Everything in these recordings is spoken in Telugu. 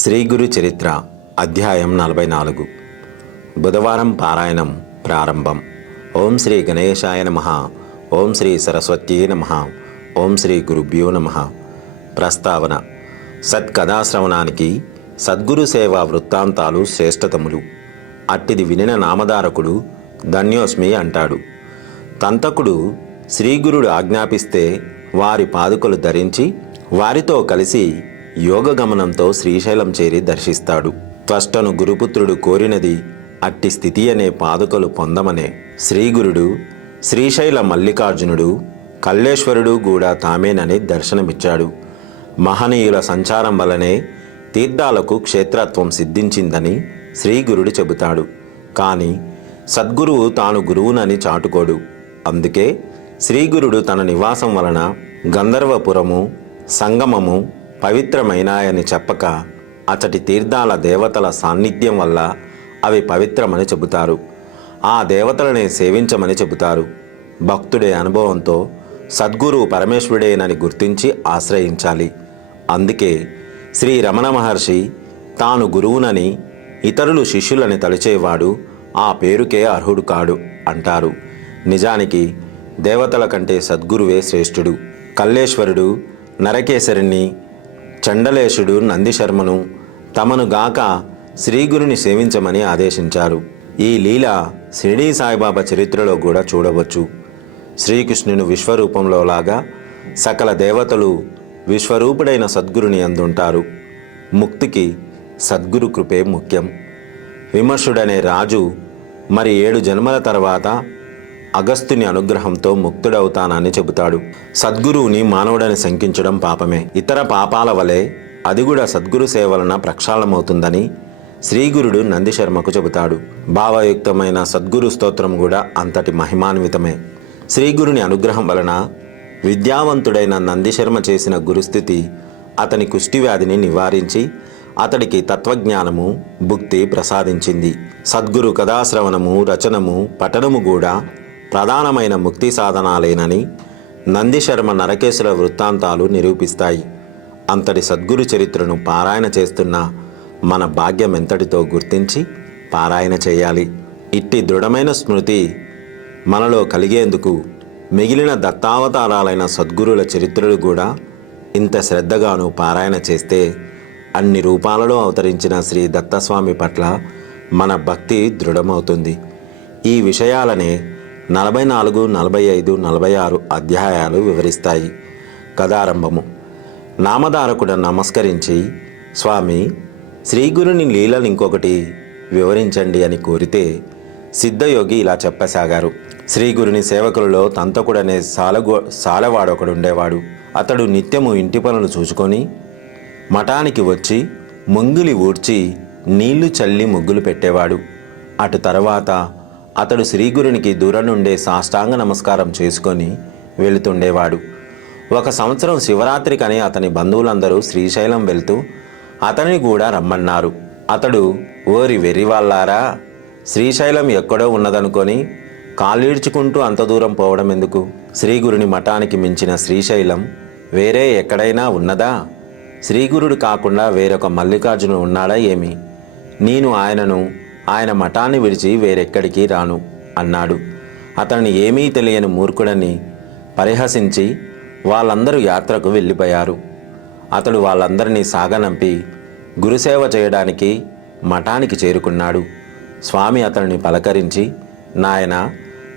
శ్రీ గురు చరిత్ర అధ్యాయం 44 బుధవారం పారాయణం ప్రారంభం. ఓం శ్రీ గణేశాయ నమః. ఓం శ్రీ సరస్వత్యై నమః. ఓం శ్రీ గురుభ్యో నమః. ప్రస్తావన: సత్కథాశ్రవణానికి సద్గురు సేవా వృత్తాంతాలు శ్రేష్టతములు. అట్టిది వినిన నామధారకుడు ధన్యోస్మి అంటాడు. తంతకుడు శ్రీగురుడు ఆజ్ఞాపిస్తే వారి పాదుకలు ధరించి వారితో కలిసి యోగగమనంతో శ్రీశైలం చేరి దర్శిస్తాడు. త్వష్టను గురుపుత్రుడు కోరినది అట్టి స్థితి అనే పాదుకలు పొందమనే. శ్రీగురుడు శ్రీశైల మల్లికార్జునుడు కల్లేశ్వరుడు కూడా తామేనని దర్శనమిచ్చాడు. మహనీయుల సంచారం వలనే తీర్థాలకు క్షేత్రత్వం సిద్ధించిందని శ్రీగురుడు చెబుతాడు. కానీ సద్గురువు తాను గురువునని చాటుకోడు. అందుకే శ్రీగురుడు తన నివాసం వలన గంధర్వపురము సంగమము పవిత్రమైనాయని చెప్పక అతడి తీర్థాల దేవతల సాన్నిధ్యం వల్ల అవి పవిత్రమని చెబుతారు. ఆ దేవతలనే సేవించమని చెబుతారు. భక్తుడే అనుభవంతో సద్గురువు పరమేశ్వరుడేనని గుర్తించి ఆశ్రయించాలి. అందుకే శ్రీ రమణ మహర్షి తాను గురువునని ఇతరులు శిష్యులని తలిచేవాడు ఆ పేరుకే అర్హుడు కాడు అంటారు. నిజానికి దేవతల కంటే సద్గురువే శ్రేష్ఠుడు. కల్లేశ్వరుడు నరకేసరిని, చండలేశుడు నందిశర్మను తమను గాక శ్రీగురుని సేవించమని ఆదేశించారు. ఈ లీల షిరిడీ సాయిబాబా చరిత్రలో కూడా చూడవచ్చు. శ్రీకృష్ణుని విశ్వరూపంలో లాగా సకల దేవతలు విశ్వరూపుడైన సద్గురుని అందుంటారు. ముక్తికి సద్గురు కృపే ముఖ్యం. విమర్శుడనే రాజు మరి 7 జన్మల తర్వాత అగస్త్యుని అనుగ్రహంతో ముక్తుడవుతానని చెబుతాడు. సద్గురువుని మానవుడని శంకించడం పాపమే. ఇతర పాపాల వలె అది కూడా సద్గురు సేవలన ప్రక్షాళనమవుతుందని శ్రీగురుడు నందిశర్మకు చెబుతాడు. భావయుక్తమైన సద్గురు స్తోత్రం కూడా అంతటి మహిమాన్వితమే. శ్రీగురుని అనుగ్రహం వలన విద్యావంతుడైన నందిశర్మ చేసిన గురుస్థితి అతని కుష్టివ్యాధిని నివారించి అతడికి తత్వజ్ఞానము భుక్తి ప్రసాదించింది. సద్గురు కథాశ్రవణము రచనము పఠనము కూడా ప్రధానమైన ముక్తి సాధనాలేనని నందిశర్మ నరకేశుల వృత్తాంతాలు నిరూపిస్తాయి. అంతటి సద్గురు చరిత్రను పారాయణ చేస్తున్న మన భాగ్యం ఎంతటితో గుర్తించి పారాయణ చేయాలి. ఇట్టి దృఢమైన స్మృతి మనలో కలిగేందుకు మిగిలిన దత్తావతారాలైన సద్గురుల చరిత్రలు కూడా ఇంత శ్రద్ధగాను పారాయణ చేస్తే అన్ని రూపాలలో అవతరించిన శ్రీ దత్తస్వామి పట్ల మన భక్తి దృఢమవుతుంది. ఈ విషయాలనే 44, 45, 46 అధ్యాయాలు వివరిస్తాయి. కథారంభము. నామధారకుడు నమస్కరించి, స్వామి, శ్రీగురుని లీలను ఇంకొకటి వివరించండి అని కోరితే సిద్ధయోగి ఇలా చెప్పసాగారు. శ్రీగురుని సేవకులలో తంతకుడనే సాలెవాడొకడుండేవాడు. అతడు నిత్యము ఇంటి పనులు చూసుకొని మఠానికి వచ్చి ముంగిలి ఊడ్చి నీళ్లు చల్లి ముగ్గులు పెట్టేవాడు. అటు తర్వాత అతడు శ్రీగురునికి దూరం నుండే సాష్టాంగ నమస్కారం చేసుకొని వెళుతుండేవాడు. ఒక సంవత్సరం శివరాత్రికని అతని బంధువులందరూ శ్రీశైలం వెళ్తూ అతనిని కూడా రమ్మన్నారు. అతడు, ఓరి వెర్రివాళ్ళారా, శ్రీశైలం ఎక్కడో ఉన్నదనుకొని కాళ్ళీడ్చుకుంటూ అంత దూరం పోవడం ఎందుకు? శ్రీగురుని మఠానికి మించిన శ్రీశైలం వేరే ఎక్కడైనా ఉన్నదా? శ్రీగురుడు కాకుండా వేరొక మల్లికార్జునుడు ఉన్నాడా ఏమి? నేను ఆయన మఠాన్ని విడిచి వేరెక్కడికి రాను అన్నాడు. అతన్ని ఏమీ తెలియని మూర్ఖుడని పరిహసించి వాళ్ళందరూ యాత్రకు వెళ్ళిపోయారు. అతడు వాళ్ళందరినీ సాగనంపి గురుసేవ చేయడానికి మఠానికి చేరుకున్నాడు. స్వామి అతనిని పలకరించి, నాయనా,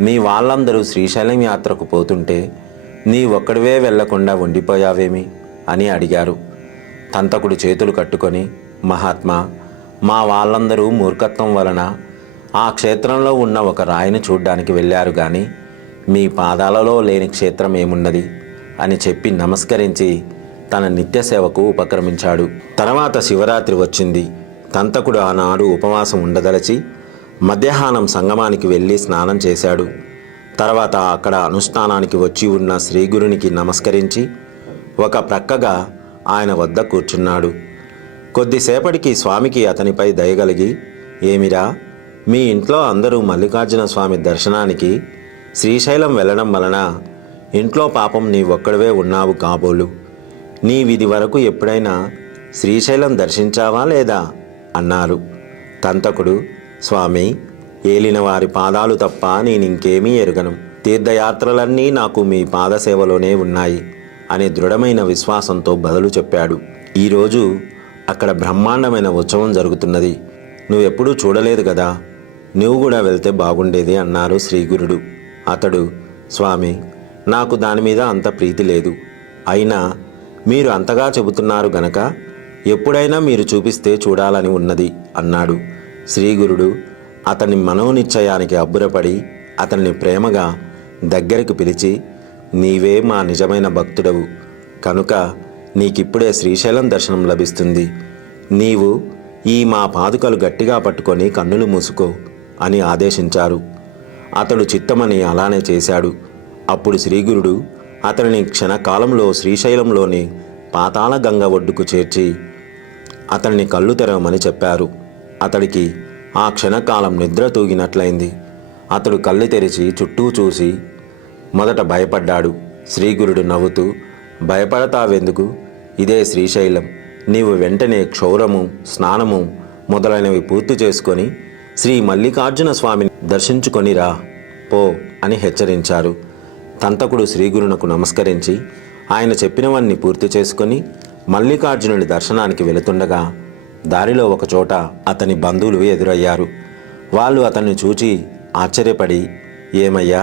మీ వాళ్ళందరూ శ్రీశైలం యాత్రకు పోతుంటే నీ ఒక్కడివే వెళ్లకుండా ఉండిపోయావేమి అని అడిగారు. తంతకుడు చేతులు కట్టుకొని, మహాత్మా, మా వాళ్ళందరూ మూర్ఖత్వం వలన ఆ క్షేత్రంలో ఉన్న ఒక రాయిని చూడ్డానికి వెళ్ళారు గాని మీ పాదాలలో లేని క్షేత్రం ఏమున్నది అని చెప్పి నమస్కరించి తన నిత్య సేవకు ఉపక్రమించాడు. తర్వాత శివరాత్రి వచ్చింది. తంతకుడు ఆనాడు ఉపవాసం ఉండదలచి మధ్యాహ్నం సంగమానికి వెళ్ళి స్నానం చేశాడు. తర్వాత అక్కడ అనుష్ఠానానికి వచ్చి ఉన్న శ్రీగురునికి నమస్కరించి ఒక ప్రక్కగా ఆయన వద్ద కూర్చున్నాడు. కొద్దిసేపటికి స్వామికి అతనిపై దయగలిగి, ఏమిరా, మీ ఇంట్లో అందరూ మల్లికార్జున స్వామి దర్శనానికి శ్రీశైలం వెళ్ళడం వలన ఇంట్లో పాపం నీ ఒక్కడివే ఉన్నావు కాబోలు. నీవిది వరకు ఎప్పుడైనా శ్రీశైలం దర్శించావా లేదా అన్నారు. తంతకుడు, స్వామి, ఏలిన వారి పాదాలు తప్ప నేనింకేమీ ఎరుగను. తీర్థయాత్రలన్నీ నాకు మీ పాదసేవలోనే ఉన్నాయి అనే దృఢమైన విశ్వాసంతో బదులు చెప్పాడు. ఈరోజు అక్కడ బ్రహ్మాండమైన ఉత్సవం జరుగుతున్నది. నువ్వెప్పుడూ చూడలేదు కదా, నువ్వు కూడా వెళ్తే బాగుండేది అన్నారు శ్రీగురుడు. అతడు, స్వామి, నాకు దాని మీద అంత ప్రీతి లేదు. అయినా మీరు అంతగా చెబుతున్నారు గనక ఎప్పుడైనా మీరు చూపిస్తే చూడాలని ఉన్నది అన్నాడు. శ్రీగురుడు అతని మనోనిశ్చయానికి అబ్బురపడి అతన్ని ప్రేమగా దగ్గరికి పిలిచి, నీవే మా నిజమైన భక్తుడవు కనుక నీకిప్పుడే శ్రీశైలం దర్శనం లభిస్తుంది. నీవు ఈ మా పాదుకలు గట్టిగా పట్టుకొని కన్నులు మూసుకో అని ఆదేశించారు. అతడు చిత్తమని అలానే చేశాడు. అప్పుడు శ్రీగురుడు అతనిని క్షణకాలంలో శ్రీశైలంలోని పాతాళ గంగ ఒడ్డుకు చేర్చి అతన్ని కళ్ళు తెరవమని చెప్పారు. అతడికి ఆ క్షణకాలం నిద్ర తూగినట్లయింది. అతడు కళ్ళు తెరిచి చుట్టూ చూసి మొదట భయపడ్డాడు. శ్రీగురుడు నవ్వుతూ, భయపడతావెందుకు? ఇదే శ్రీశైలం. నీవు వెంటనే క్షౌరము, స్నానము మొదలైనవి పూర్తి చేసుకొని శ్రీ మల్లికార్జున స్వామిని దర్శించుకొనిరా పో అని హెచ్చరించారు. తంతకుడు శ్రీగురునకు నమస్కరించి ఆయన చెప్పినవన్నీ పూర్తి చేసుకొని మల్లికార్జునుడి దర్శనానికి వెళుతుండగా దారిలో ఒకచోట అతని బంధువులు ఎదురయ్యారు. వాళ్ళు అతన్ని చూచి ఆశ్చర్యపడి, ఏమయ్యా,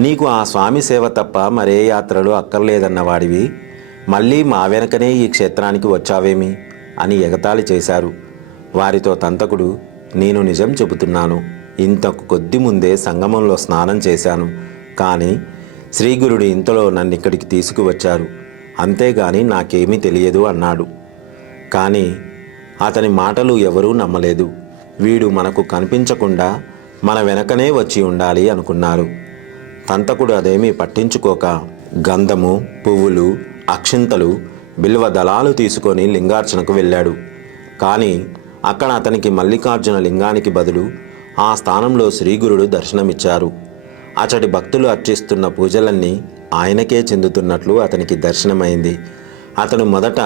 నీకు ఆ స్వామి సేవ తప్ప మరే యాత్రలు అక్కర్లేదన్నవాడివి మళ్ళీ మా వెనకనే ఈ క్షేత్రానికి వచ్చావేమి అని ఎగతాళి చేశారు. వారితో తంతకుడు, నేను నిజం చెబుతున్నాను. ఇంతకు కొద్ది ముందే సంగమంలో స్నానం చేశాను. కానీ శ్రీగురుడు ఇంతలో నన్నిక్కడికి తీసుకువచ్చారు. అంతేగాని నాకేమీ తెలియదు అన్నాడు. కానీ అతని మాటలు ఎవరూ నమ్మలేదు. వీడు మనకు కనిపించకుండా మన వెనకనే వచ్చి ఉండాలి అనుకున్నారు. తంతకుడు అదేమీ పట్టించుకోక గంధము, పువ్వులు, అక్షింతలు, బిల్వ దళాలు తీసుకొని లింగార్చనకు వెళ్ళాడు. కానీ అక్కడ అతనికి మల్లికార్జున లింగానికి బదులు ఆ స్థానంలో శ్రీగురుడు దర్శనమిచ్చారు. అతడి భక్తులు అర్చిస్తున్న పూజలన్నీ ఆయనకే చెందుతున్నట్లు అతనికి దర్శనమైంది. అతను మొదట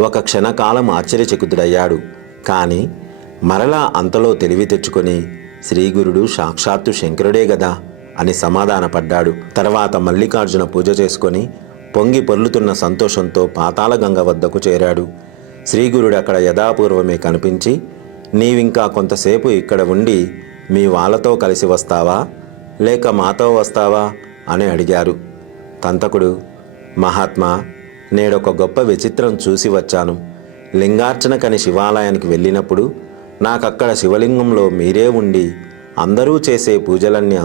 ఒక క్షణకాలం ఆశ్చర్యచకితుడయ్యాడు. కానీ మరలా అంతలో తెలివి తెచ్చుకొని శ్రీగురుడు సాక్షాత్తు శంకరుడే గదా అని సమాధానపడ్డాడు. తర్వాత మల్లికార్జున పూజ చేసుకొని పొంగి పొర్లుతున్న సంతోషంతో పాతాళగంగ వద్దకు చేరాడు. శ్రీగురుడు అక్కడ యథాపూర్వమే కనిపించి, నీవింకా కొంతసేపు ఇక్కడ ఉండి మీ వాళ్ళతో కలిసి వస్తావా లేక మాతో వస్తావా అని అడిగారు. తంతకుడు, మహాత్మా, నేడొక గొప్ప విచిత్రం చూసి వచ్చాను. లింగార్చనకని శివాలయానికి వెళ్ళినప్పుడు నాకక్కడ శివలింగంలో మీరే ఉండి అందరూ చేసే పూజలన్నీ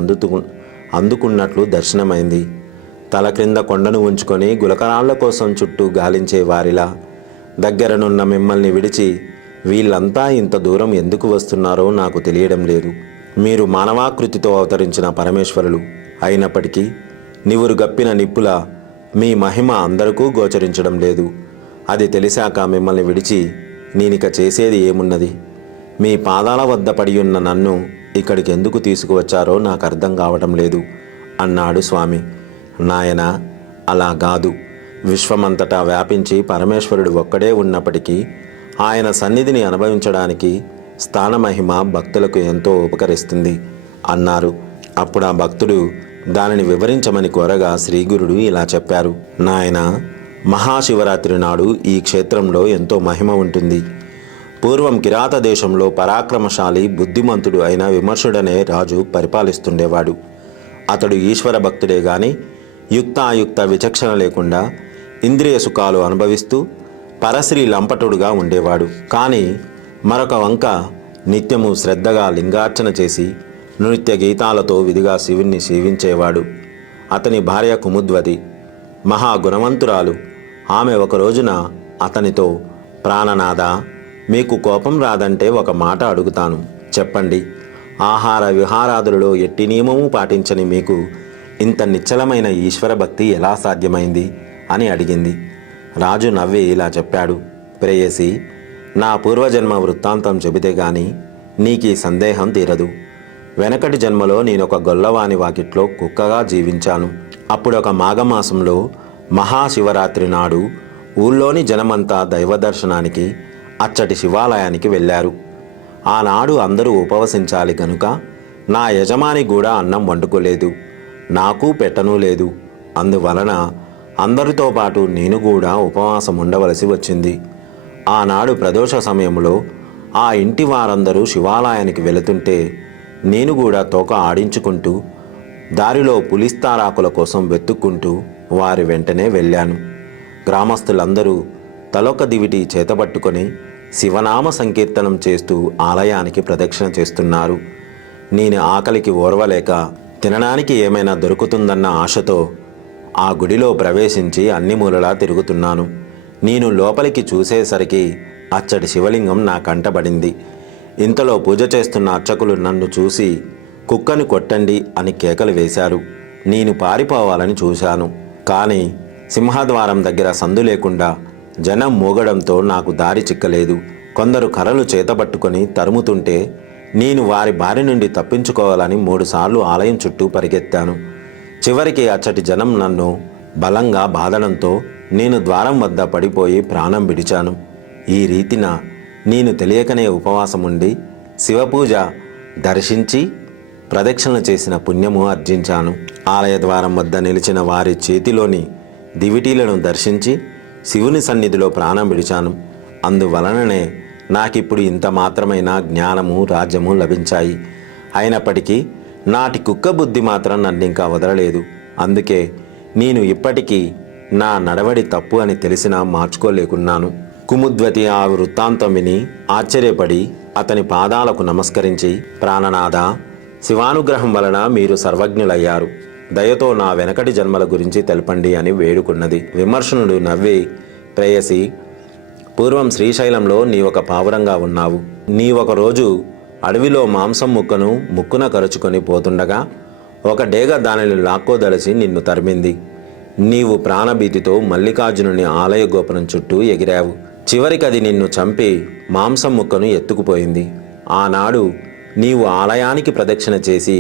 అందుకున్నట్లు దర్శనమైంది. తల క్రింద కొండను ఉంచుకొని గులకరాళ్ల కోసం చుట్టూ గాలించే వారిలా దగ్గరనున్న మిమ్మల్ని విడిచి వీళ్ళంతా ఇంత దూరం ఎందుకు వస్తున్నారో నాకు తెలియడం లేదు. మీరు మానవాకృతితో అవతరించిన పరమేశ్వరులు అయినప్పటికీ నివురు గప్పిన నిప్పుల మీ మహిమ అందరికీ గోచరించడం లేదు. అది తెలిసాక మిమ్మల్ని విడిచి నేనిక చేసేది ఏమున్నది? మీ పాదాల వద్ద పడియున్న నన్ను ఇక్కడికి ఎందుకు తీసుకువచ్చారో నాకు అర్థం కావటం లేదు అన్నాడు స్వామి. నాయనా, అలా కాదు. విశ్వమంతటా వ్యాపించి పరమేశ్వరుడు ఒక్కడే ఉన్నప్పటికీ ఆయన సన్నిధిని అనుభవించడానికి స్థానమహిమ భక్తులకు ఎంతో ఉపకరిస్తుంది అన్నారు. అప్పుడు ఆ భక్తుడు దానిని వివరించమని కోరగా శ్రీగురుడు ఇలా చెప్పారు. నాయనా, మహాశివరాత్రి నాడు ఈ క్షేత్రంలో ఎంతో మహిమ ఉంటుంది. పూర్వం కిరాత దేశంలో పరాక్రమశాలి బుద్ధిమంతుడు అయిన విమర్శుడనే రాజు పరిపాలిస్తుండేవాడు. అతడు ఈశ్వర భక్తుడే గాని యుక్తాయుక్త విచక్షణ లేకుండా ఇంద్రియ సుఖాలు అనుభవిస్తూ పరశ్రీ లంపటుడుగా ఉండేవాడు. కానీ మరొక వంక నిత్యము శ్రద్ధగా లింగార్చన చేసి నృత్య గీతాలతో విధిగా శివుణ్ణి సేవించేవాడు. అతని భార్య కుముద్వతి మహాగుణవంతురాలు. ఆమె ఒక రోజున అతనితో, ప్రాణనాథ, మీకు కోపం రాదంటే ఒక మాట అడుగుతాను, చెప్పండి. ఆహార విహారాదులలో ఎట్టి నియమము పాటించని మీకు ఇంత నిశ్చలమైన ఈశ్వర భక్తి ఎలా సాధ్యమైంది అని అడిగింది. రాజు నవ్వి ఇలా చెప్పాడు. ప్రేయసి, నా పూర్వజన్మ వృత్తాంతం చెబితే గాని నీకీ సందేహం తీరదు. వెనకటి జన్మలో నేనొక గొల్లవాని వాకిట్లో కుక్కగా జీవించాను. అప్పుడొక మాఘమాసంలో మహాశివరాత్రి నాడు ఊళ్ళోని జనమంతా దైవ దర్శనానికి అచ్చటి శివాలయానికి వెళ్ళారు. ఆనాడు అందరూ ఉపవసించాలి కనుక నా యజమాని కూడా అన్నం వండుకోలేదు, నాకు పెట్టనూ లేదు. అందువలన అందరితో పాటు నేను కూడా ఉపవాసం ఉండవలసి వచ్చింది. ఆనాడు ప్రదోష సమయంలో ఆ ఇంటి వారందరూ శివాలయానికి వెళుతుంటే నేను కూడా తోక ఆడించుకుంటూ దారిలో పులిస్తారాకుల కోసం వెతుక్కుంటూ వారి వెంటనే వెళ్ళాను. గ్రామస్తులందరూ తలొక దివిటి చేతబట్టుకొని శివనామ సంకీర్తనం చేస్తూ ఆలయానికి ప్రదక్షిణ చేస్తున్నారు. నేను ఆకలికి ఓర్వలేక తినడానికి ఏమైనా దొరుకుతుందన్న ఆశతో ఆ గుడిలో ప్రవేశించి అన్ని మూలలా తిరుగుతున్నాను. నేను లోపలికి చూసేసరికి అచ్చటి శివలింగం నా కంటబడింది. ఇంతలో పూజ చేస్తున్న అర్చకులు నన్ను చూసి కుక్కని కొట్టండి అని కేకలు వేశారు. నేను పారిపోవాలని చూశాను. కానీ సింహద్వారం దగ్గర సందు లేకుండా జనం మూగడంతో నాకు దారి చిక్కలేదు. కొందరు కర్రలు చేతబట్టుకొని తరుముతుంటే నేను వారి బారి నుండి తప్పించుకోవాలని 3 సార్లు ఆలయం చుట్టూ పరిగెత్తాను. చివరికి అచ్చటి జనం నన్ను బలంగా బాదడంతో నేను ద్వారం వద్ద పడిపోయి ప్రాణం విడిచాను. ఈ రీతిన నేను తెలియకనే ఉపవాసం ఉండి శివపూజ దర్శించి ప్రదక్షిణలు చేసిన పుణ్యము ఆర్జించాను. ఆలయ ద్వారం వద్ద నిలిచిన వారి చేతిలోని దివిటీలను దర్శించి శివుని సన్నిధిలో ప్రాణం విడిచాను. అందువలననే నాకిప్పుడు ఇంత మాత్రమైన జ్ఞానము రాజ్యము లభించాయి. అయినప్పటికీ నాటి కుక్క బుద్ధి మాత్రం నన్నింకా వదలలేదు. అందుకే నేను ఇప్పటికీ నా నడవడి తప్పు అని తెలిసినా మార్చుకోలేకున్నాను. కుముద్వతి ఆ వృత్తాంతం విని ఆశ్చర్యపడి అతని పాదాలకు నమస్కరించి, ప్రాణనాథ, శివానుగ్రహం వలన మీరు సర్వజ్ఞులయ్యారు. దయతో నా వెనకటి జన్మల గురించి తెలపండి అని వేడుకున్నది. విమర్శనుడు నవ్వి, ప్రేయసి, పూర్వం శ్రీశైలంలో నీవొక పావురంగా ఉన్నావు. నీవొక రోజు అడవిలో మాంసం ముక్కను ముక్కున కరుచుకొని పోతుండగా ఒక డేగ దానిని లాక్కోదలసి నిన్ను తరిమింది. నీవు ప్రాణభీతితో మల్లికార్జునుని ఆలయ గోపురం చుట్టూ ఎగిరావు. చివరికది నిన్ను చంపి మాంసం ముక్కను ఎత్తుకుపోయింది. ఆనాడు నీవు ఆలయానికి ప్రదక్షిణ చేసి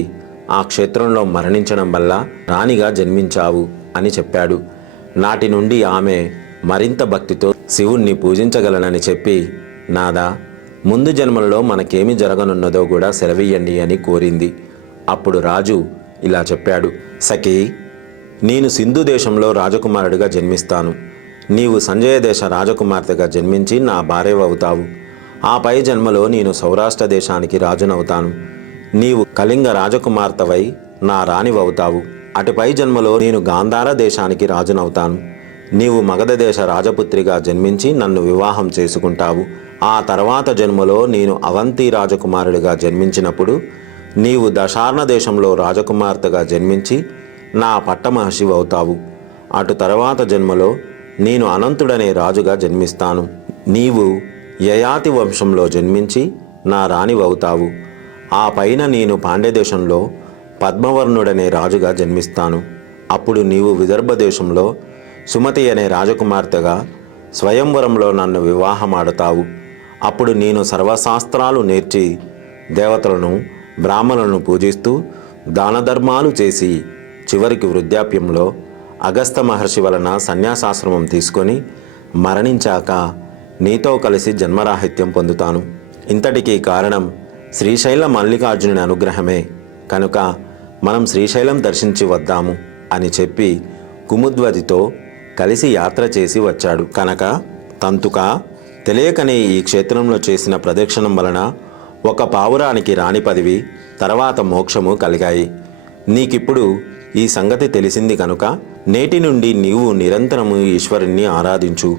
ఆ క్షేత్రంలో మరణించడం వల్ల రాణిగా జన్మించావు అని చెప్పాడు. నాటి నుండి ఆమె మరింత భక్తితో శివుణ్ణి పూజించగలనని చెప్పి, నాదా, ముందు జన్మలలో మనకేమి జరగనున్నదో కూడా సెలవియ్యండి అని కోరింది. అప్పుడు రాజు ఇలా చెప్పాడు, సఖీ, నేను సింధు దేశంలో రాజకుమారుడిగా జన్మిస్తాను. నీవు సంజయ దేశ రాజకుమార్తెగా జన్మించి నా భార్యవవుతావు. ఆ పై జన్మలో నేను సౌరాష్ట్ర దేశానికి రాజునవుతాను. నీవు కళింగ రాజకుమార్తెవై నా రాణివవుతావు. అటుపై జన్మలో నేను గాంధార దేశానికి రాజునవుతాను. నీవు మగధ దేశ రాజపుత్రిగా జన్మించి నన్ను వివాహం చేసుకుంటావు. ఆ తర్వాత జన్మలో నేను అవంతి రాజకుమారుడిగా జన్మించినప్పుడు నీవు దశార్ణ దేశంలో రాజకుమార్తెగా జన్మించి నా పట్టమహర్షివవుతావు. అటు తర్వాత జన్మలో నేను అనంతుడనే రాజుగా జన్మిస్తాను. నీవు యయాతి వంశంలో జన్మించి నా రాణివవుతావు. ఆ పైన నేను పాండ్యదేశంలో పద్మవర్ణుడనే రాజుగా జన్మిస్తాను. అప్పుడు నీవు విదర్భ దేశంలో సుమతి అనే రాజకుమార్తెగా స్వయంవరంలో నన్ను వివాహమాడుతావు. అప్పుడు నేను సర్వశాస్త్రాలు నేర్చి దేవతలను బ్రాహ్మణులను పూజిస్తూ దానధర్మాలు చేసి చివరికి వృద్ధాప్యంలో అగస్త మహర్షి వలన సన్యాసాశ్రమం తీసుకొని మరణించాక నీతో కలిసి జన్మరాహిత్యం పొందుతాను. ఇంతటికీ కారణం శ్రీశైల మల్లికార్జునుని అనుగ్రహమే. కనుక మనం శ్రీశైలం దర్శించి వద్దాము అని చెప్పి కుముద్వతితో కలిసి యాత్ర చేసి వచ్చాడు. కనుక తంతుక తెలియకనే ఈ క్షేత్రంలో చేసిన ప్రదక్షిణం వలన ఒక పావురానికి రాణి పదవి, తర్వాత మోక్షము కలిగాయి. నీకిప్పుడు ఈ సంగతి తెలిసింది కనుక నేటి నుండి నీవు నిరంతరము ఈశ్వరుణ్ణి ఆరాధించు.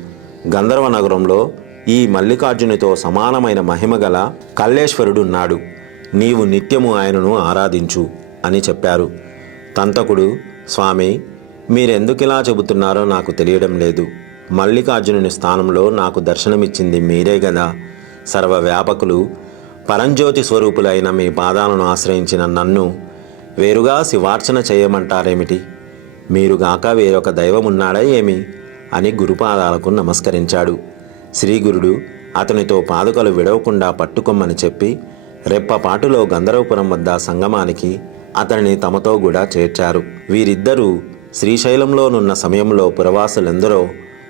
గంధర్వ నగరంలో ఈ మల్లికార్జునితో సమానమైన మహిమగల కల్లేశ్వరుడున్నాడు. నీవు నిత్యము ఆయనను ఆరాధించు అని చెప్పారు. తంతకుడు, స్వామి, మీరెందుకిలా చెబుతున్నారో నాకు తెలియడం లేదు. మల్లికార్జునుని స్థానంలో నాకు దర్శనమిచ్చింది మీరే గదా. సర్వవ్యాపకులు పరంజ్యోతి స్వరూపులైన మీ పాదాలను ఆశ్రయించిన నన్ను వేరుగా శివార్చన చేయమంటారేమిటి? మీరుగాక వేరొక దైవమున్నాడా ఏమి అని గురుపాదాలకు నమస్కరించాడు. శ్రీగురుడు అతనితో పాదుకలు విడవకుండా పట్టుకొమ్మని చెప్పి రెప్పపాటులో గంధర్వపురం వద్ద సంగమానికి అతనిని తమతో కూడా చేర్చారు. వీరిద్దరూ శ్రీశైలంలోనున్న సమయంలో పురవాసులెందరో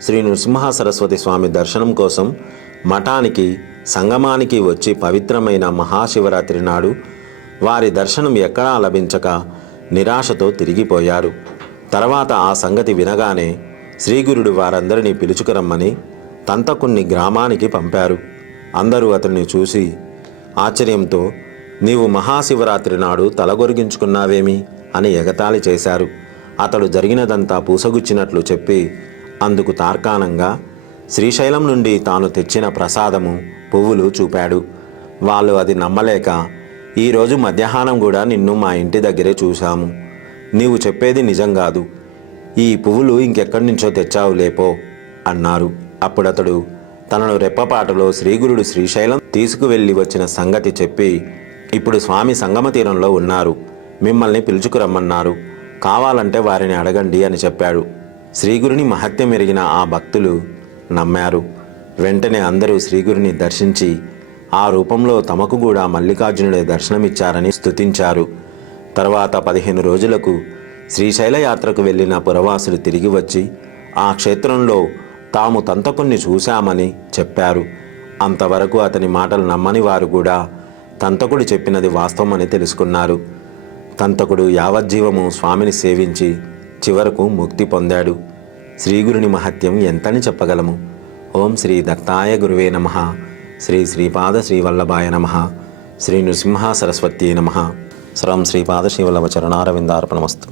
శ్రీ నృసింహ సరస్వతి స్వామి దర్శనం కోసం మఠానికి సంగమానికి వచ్చి పవిత్రమైన మహాశివరాత్రి నాడు వారి దర్శనం ఎక్కడా లభించక నిరాశతో తిరిగిపోయారు. తర్వాత ఆ సంగతి వినగానే శ్రీగురుడు వారందరినీ పిలుచుకురమ్మని తంతకుణ్ణి గ్రామానికి పంపారు. అందరూ అతన్ని చూసి ఆశ్చర్యంతో, నీవు మహాశివరాత్రి నాడు తలగొరిగించుకున్నావేమి అని ఎగతాళి చేశారు. అతడు జరిగినదంతా పూసగుచ్చినట్లు చెప్పి అందుకు తార్కాణంగా శ్రీశైలం నుండి తాను తెచ్చిన ప్రసాదము పువ్వులు చూపాడు. వాళ్ళు అది నమ్మలేక, ఈరోజు మధ్యాహ్నం కూడా నిన్ను మా ఇంటి దగ్గరే చూశాము, నీవు చెప్పేది నిజం కాదు, ఈ పువ్వులు ఇంకెక్కడి నుంచో తెచ్చావు లేపో అన్నారు. అప్పుడతడు తనను రెప్పపాటులో శ్రీగురుడు శ్రీశైలం తీసుకువెళ్ళి వచ్చిన సంగతి చెప్పి, ఇప్పుడు స్వామి సంగమ తీరంలో ఉన్నారు, మిమ్మల్ని పిలుచుకురమ్మన్నారు, కావాలంటే వారిని అడగండి అని చెప్పాడు. శ్రీగురుని మహత్యం ఎరిగిన ఆ భక్తులు నమ్మారు. వెంటనే అందరూ శ్రీగురుని దర్శించి ఆ రూపంలో తమకు కూడా మల్లికార్జునుడే దర్శనమిచ్చారని స్తుతించారు. తర్వాత 15 రోజులకు శ్రీశైల యాత్రకు వెళ్ళిన పురవాసులు తిరిగి వచ్చి ఆ క్షేత్రంలో తాము తంతకుణ్ణి చూశామని చెప్పారు. అంతవరకు అతని మాటలు నమ్మని వారు కూడా తంతకుడు చెప్పినది వాస్తవమని తెలుసుకున్నారు. తంతకుడు యావజ్జీవము స్వామిని సేవించి చివరకు ముక్తి పొందాడు. శ్రీగురుని మహత్యం ఎంతని చెప్పగలము. ఓం శ్రీ దత్తాయ గురువే నమః. శ్రీ శ్రీపాద శ్రీవల్లభాయ నమః. శ్రీ నృసింహ సరస్వత్యై నమః. శ్రీ శ్రీపాద శ్రీవల్లభ చరణారవిందార్పణమస్తు.